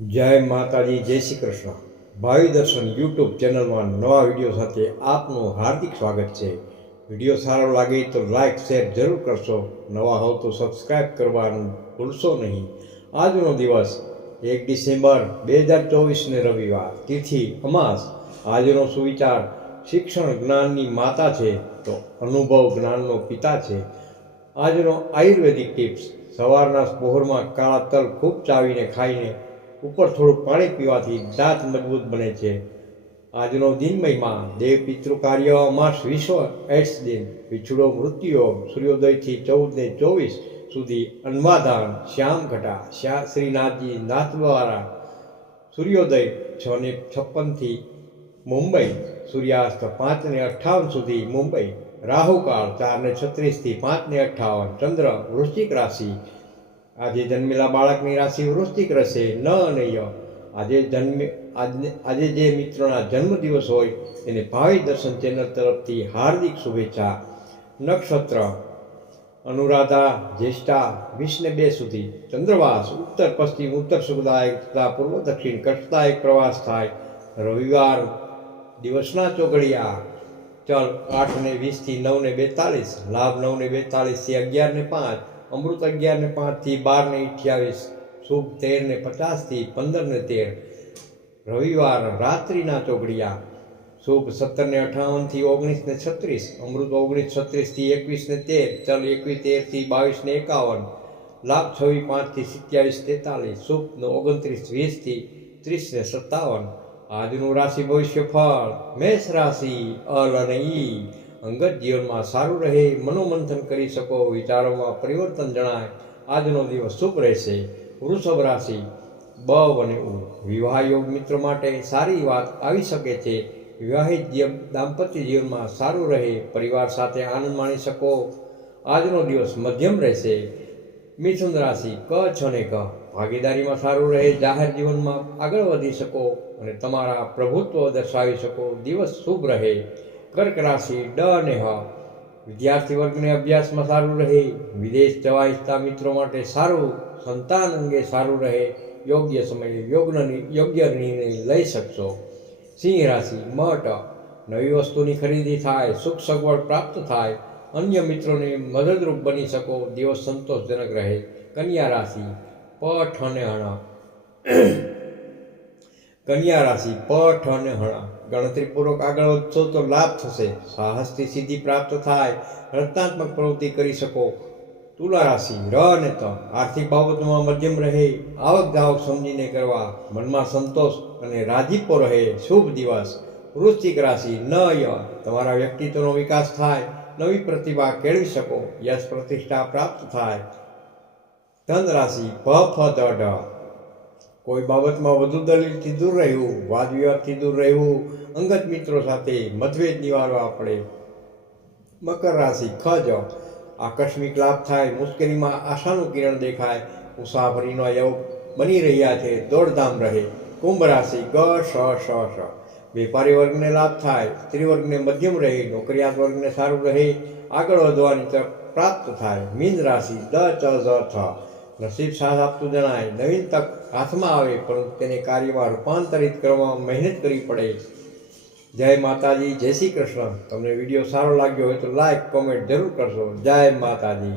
જય માતાજી, જય શ્રી કૃષ્ણ. ભાવિ દર્શન યુટ્યુબ ચેનલમાં નવા વીડિયો સાથે આપનું હાર્દિક સ્વાગત છે. વીડિયો સારો લાગે તો લાઇક શેર જરૂર કરશો. નવા હોવ તો સબસ્ક્રાઈબ કરવાનું ભૂલશો નહીં. આજનો દિવસ એક ડિસેમ્બર બે હજાર ચોવીસને રવિવાર, તિથિ અમાસ. આજનો સુવિચાર શિક્ષણ જ્ઞાનની માતા છે તો અનુભવ જ્ઞાનનો પિતા છે. આજનો આયુર્વેદિક ટિપ્સ, સવારના પહોરમાં કાળા તલ ખૂબ ચાવીને ખાઈને ઉપર થોડું પાણી પીવાથી દાંત મજબૂત બને છે. આજનો દિન મહિમા દેવ પિતૃ કાર્ય અમાસ વિશ્વ એડ્સ દિન. વિછુડો મૃત્યુ સૂર્યોદયથી ચૌદ ને ચોવીસ સુધી અન્વાદાન શ્યામઘટા શ્યા શ્રીનાથજી નાથ દ્વારા. સૂર્યોદય છ ને છપ્પનથી મુંબઈ, સૂર્યાસ્ત પાંચ ને અઠ્ઠાવન સુધી મુંબઈ. રાહુકાળ ચાર ને છત્રીસથી પાંચ ને અઠ્ઠાવન. ચંદ્ર વૃશ્ચિક રાશિ આજે જન્મેલા બાળકની રાશિ વૃશ્ચિક રહેશે, ન અને ય. આજે જન્મે આજે જે મિત્રોના જન્મદિવસ હોય, એને ભાવિ દર્શન ચેનલ તરફથી હાર્દિક શુભેચ્છા. નક્ષત્ર, અનુરાધા, જ્યેષ્ઠા વીસને બે સુધી ચંદ્રવાસ, ઉત્તર, પશ્ચિમ, ઉત્તર સુખદાયક તથા પૂર્વ, દક્ષિણ કષ્ટદાયક પ્રવાસ થાય. રવિવાર, દિવસના ચોગડિયા. ચલ આઠ ને વીસથી નવ ને બેતાલીસ લાભ નવ ને બેતાલીસથી અગિયાર ને પાંચ અમૃત અગિયાર ને પાંચથી બાર ને અઠ્યાવીસ, શુભ તેર ને પચાસથી પંદર ને તેર, રવિવાર રાત્રિના ચોગડિયા, શુભ સત્તર ને અઠાવનથી ઓગણીસ ને છત્રીસ, અમૃત ઓગણીસ, છત્રીસથી એકવીસ ને તેર, ચલ એકવીસ, તેરથી બાવીસ ને એકાવન, લાભ છવ્વીસ, પાંચથી સિત્યાવીસ, તેતાલીસ શુભ ને ઓગણત્રીસ, વીસથી ત્રીસ ને સત્તાવન. આજનું રાશિ ભવિષ્ય ફળ મેષ રાશિ, અલ અને ઈ. અંગત જીવનમાં સારું રહે, મનોમંથન કરી શકો, વિચારોમાં પરિવર્તન જણાય. આજનો દિવસ શુભ રહેશે. વૃષભ રાશિ, બ અને ઉ. વિવાહ યોગ મિત્રો માટે સારી વાત આવી શકે છે. વિવાહિત જીવન દાંપત્ય જીવનમાં સારું રહે, પરિવાર સાથે આનંદ માણી શકો. આજનો દિવસ મધ્યમ રહેશે. મિથુન રાશિ, ક છ ને ક. ભાગીદારીમાં સારું રહે, જાહેર જીવનમાં આગળ વધી શકો અને તમારા પ્રભુત્વ દર્શાવી શકો. દિવસ શુભ રહે. કર્ક રાશિ ડ અને હ. વિદ્યાર્થી વર્ગને અભ્યાસમાં સારું રહે, વિદેશ જવા ઈચ્છતા મિત્રો માટે સારું, સંતાન અંગે સારું રહે, યોગ્ય સમયે યોગ્ય યોગ્ય નિર્ણય લઈ શકશો. સિંહ રાશિ મઠ નવી વસ્તુની ખરીદી થાય, સુખ સગવડ પ્રાપ્ત થાય, અન્ય મિત્રોને મદદરૂપ બની શકો, દિવસ સંતોષજનક રહે. કન્યા રાશિ પઠ અને હણા કન્યા રાશિ પઠ અને હણા ગણતરીપૂર્વક આગળ વધશો તો લાભ થશે. સાહસથી સિદ્ધિ પ્રાપ્ત થાય. રચનાત્મક પ્રવૃત્તિ કરી શકો. તુલા રાશિ ર અને ત આર્થિક બાબતોમાં મધ્યમ રહે. આવક જાવક સમજીને કરવા. મનમાં સંતોષ અને રાજીપો રહે. શુભ દિવસ. વૃશ્ચિક રાશિ, ન ય. તમારા વ્યક્તિત્વનો વિકાસ થાય. નવી પ્રતિભા કેળવી શકો. યશ પ્રતિષ્ઠા પ્રાપ્ત થાય. ધન રાશિ, ભ, ફ ઢ કોઈ બાબતમાં વધુ દલીલથી દૂર રહેવું વાદ વિવાદથી દૂર રહેવું, અંગત મિત્રો સાથે મતભેદ નિવારવા પડે મકર રાશિ ખ જ આકસ્મિક લાભ થાય, મુશ્કેલીમાં આશાનું કિરણ દેખાય, મુસાફરીનો યોગ બની રહ્યા છે, દોડધામ રહે, કુંભ રાશિ ગ, શ શ શ. વેપારી વર્ગને લાભ થાય, સ્ત્રી વર્ગને મધ્યમ રહે, નોકરિયાત વર્ગને સારું રહે, આગળ વધવાની તક પ્રાપ્ત થાય, મીન રાશિ દ, ચ થ. નસીબ સાથ આપતું જણાય. નવીન તક હાથમાં આવે, પરંતુ તેને કાર્યમાં રૂપાંતરિત કરવામાં મહેનત કરવી પડે જય માતાજી, જય શ્રી કૃષ્ણ. તમને વીડિયો સારો લાગ્યો હોય તો લાઈક કોમેન્ટ જરૂર કરશો. જય માતાજી.